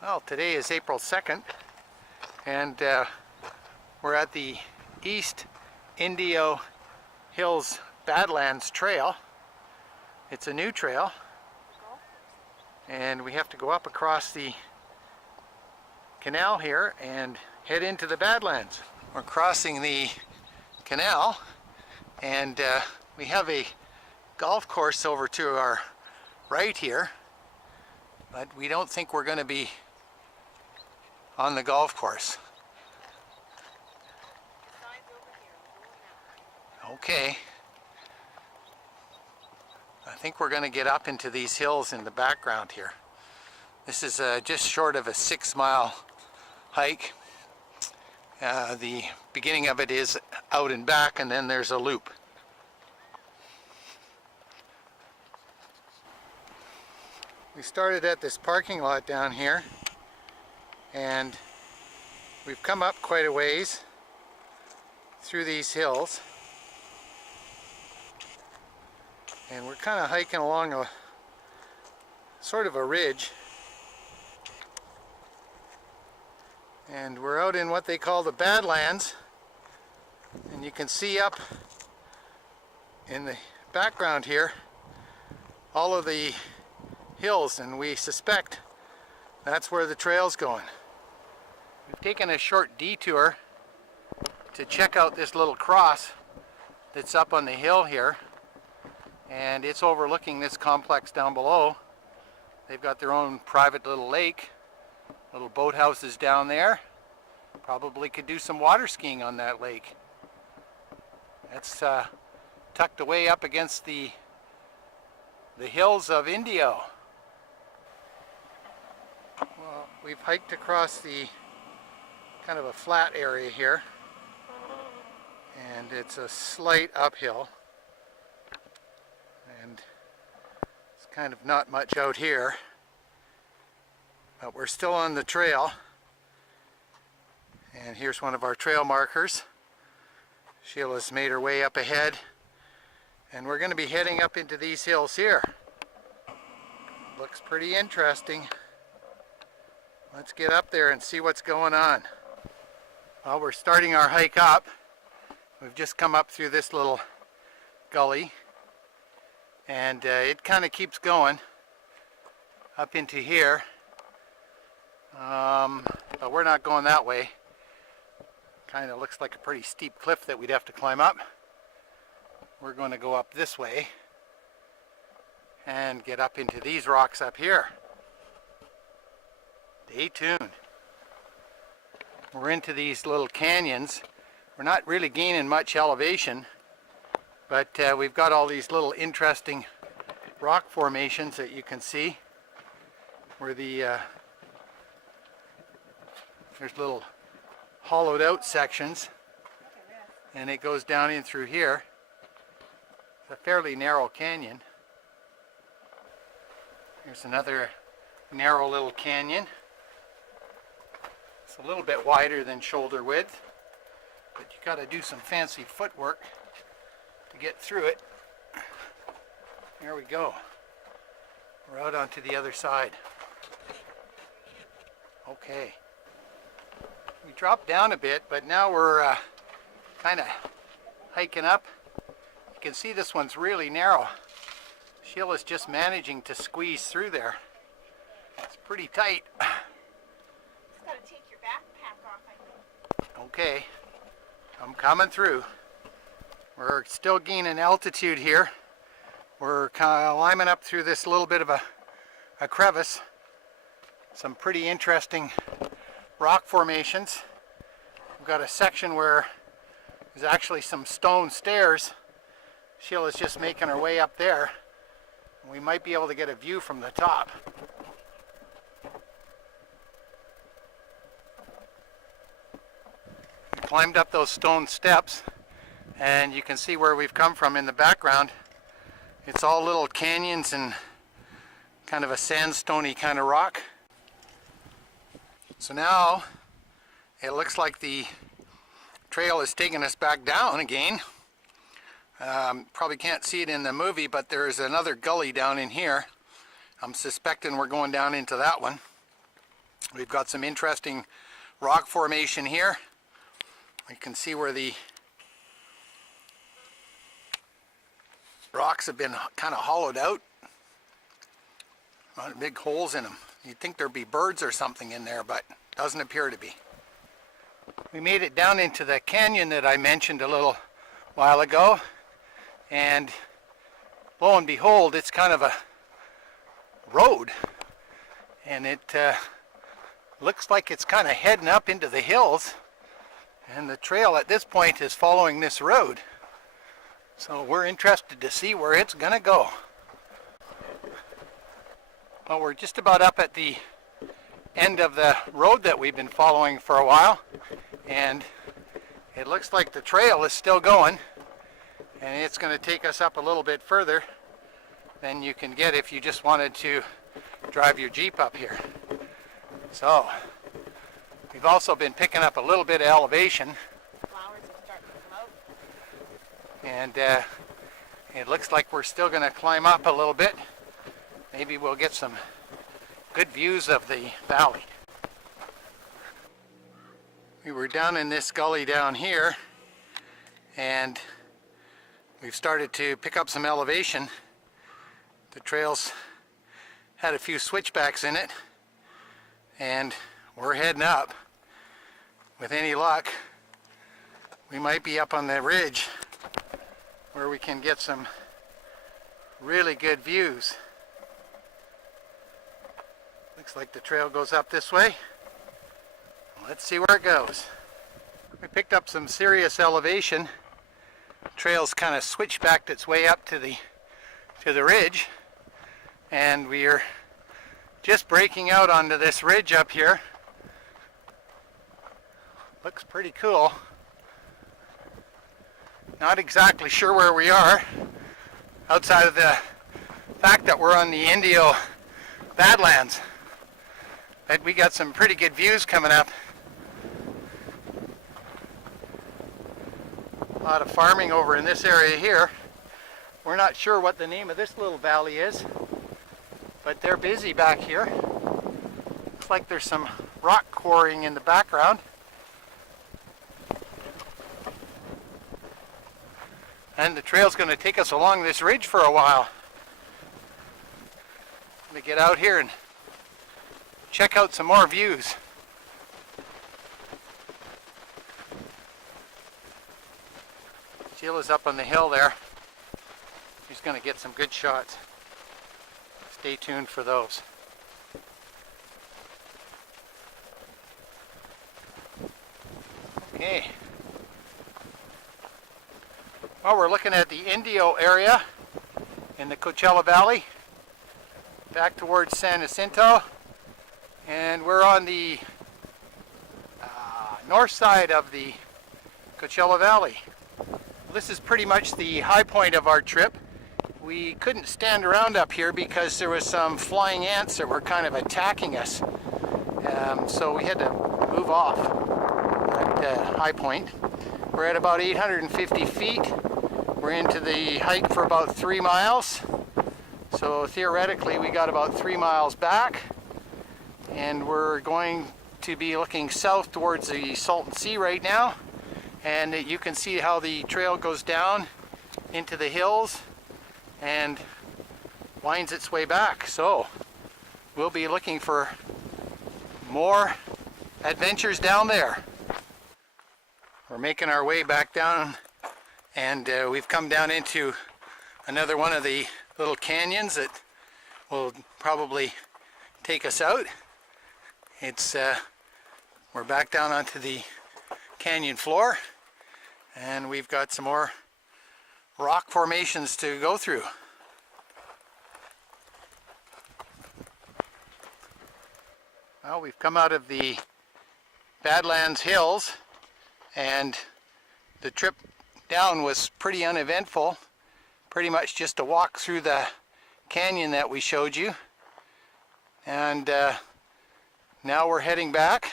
Well, today is April 2nd, and we're at the East Indio Hills Badlands trail. It's a new trail, and we have to go up across the canal here and head into the Badlands. We're crossing the canal, and we have a golf course over to our right here, but we don't think we're going to be on the golf course. Okay. I think we're going to get up into these hills in the background here. This is just short of a 6-mile hike. The beginning of it is out and back, and then there's a loop. We started at this parking lot down here, and we've come up quite a ways through these hills, and we're kind of hiking along a sort of a ridge, and we're out in what they call the Badlands, and you can see up in the background here all of the hills, and we suspect that's where the trail's going. We've taken a short detour to check out this little cross that's up on the hill here, and it's overlooking this complex down below. They've got their own private little lake, little boathouses down there. Probably could do some water skiing on that lake. That's tucked away up against the hills of Indio. Well, we've hiked across the kind of a flat area here, and it's a slight uphill, and it's kind of not much out here, but we're still on the trail. And here's one of our trail markers. Sheila's made her way up ahead, and we're going to be heading up into these hills here. Looks pretty interesting. Let's get up there and see what's going on. Well, we're starting our hike up. We've just come up through this little gully, and it kind of keeps going up into here, but we're not going that way. Kind of looks like a pretty steep cliff that we'd have to climb up. We're going to go up this way and get up into these rocks up here. Stay tuned. We're into these little canyons. We're not really gaining much elevation, but we've got all these little interesting rock formations that you can see where there's little hollowed out sections, and it goes down in through here. It's a fairly narrow canyon. Here's another narrow little canyon. It's a little bit wider than shoulder width, but you got to do some fancy footwork to get through it. There we go. We're out onto the other side. Okay. We dropped down a bit, but now we're kind of hiking up. You can see this one's really narrow. Sheila's just managing to squeeze through there. It's pretty tight. Just gotta take your backpack off, I think. Okay, I'm coming through. We're still gaining altitude here. We're kind of climbing up through this little bit of a crevice. Some pretty interesting rock formations. We've got a section where there's actually some stone stairs. Sheila's just making her way up there. We might be able to get a view from the top. We climbed up those stone steps, and you can see where we've come from in the background. It's all little canyons and kind of a sandstony kind of rock. So now it looks like the trail is taking us back down again. Probably can't see it in the movie, but there's another gully down in here. I'm suspecting we're going down into that one. We've got some interesting rock formation here. You can see where the rocks have been kind of hollowed out. Big holes in them. You'd think there'd be birds or something in there, but doesn't appear to be. We made it down into the canyon that I mentioned a little while ago, and lo and behold, it's kind of a road, and it looks like it's kind of heading up into the hills, and the trail at this point is following this road. So we're interested to see where it's gonna go. Well, we're just about up at the end of the road that we've been following for a while, and it looks like the trail is still going, and it's going to take us up a little bit further than you can get if you just wanted to drive your Jeep up here. So we've also been picking up a little bit of elevation, Flowers are starting to float. and it looks like we're still going to climb up a little bit. Maybe we'll get some good views of the valley. We were down in this gully down here, and we've started to pick up some elevation. The trail's had a few switchbacks in it, and we're heading up. With any luck, we might be up on the ridge where we can get some really good views. Looks like the trail goes up this way. Let's see where it goes. We picked up some serious elevation. The trail's kind of switchbacked its way up to the ridge, and we are just breaking out onto this ridge up here. Looks pretty cool. Not exactly sure where we are, outside of the fact that we're on the Indio Badlands. But we got some pretty good views coming up. A lot of farming over in this area here. We're not sure what the name of this little valley is, but they're busy back here. Looks like there's some rock quarrying in the background. And the trail's going to take us along this ridge for a while. I'm going to get out here and check out some more views. Sheila's up on the hill there. She's going to get some good shots. Stay tuned for those. Okay. Well, we're looking at the Indio area in the Coachella Valley, back towards San Jacinto. And we're on the north side of the Coachella Valley. This is pretty much the high point of our trip. We couldn't stand around up here because there was some flying ants that were kind of attacking us. So we had to move off at high point. We're at about 850 feet. We're into the hike for about 3 miles. So theoretically we got about 3 miles back. And we're going to be looking south towards the Salton Sea right now, and you can see how the trail goes down into the hills and winds its way back. So we'll be looking for more adventures down there. We're making our way back down, and we've come down into another one of the little canyons that will probably take us out. We're back down onto the canyon floor, and we've got some more rock formations to go through. Well, we've come out of the Badlands Hills, and the trip down was pretty uneventful. Pretty much just a walk through the canyon that we showed you. And now we're heading back,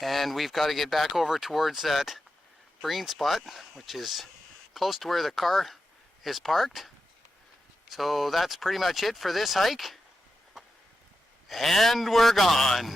and we've got to get back over towards that green spot, which is close to where the car is parked. So that's pretty much it for this hike. And we're gone.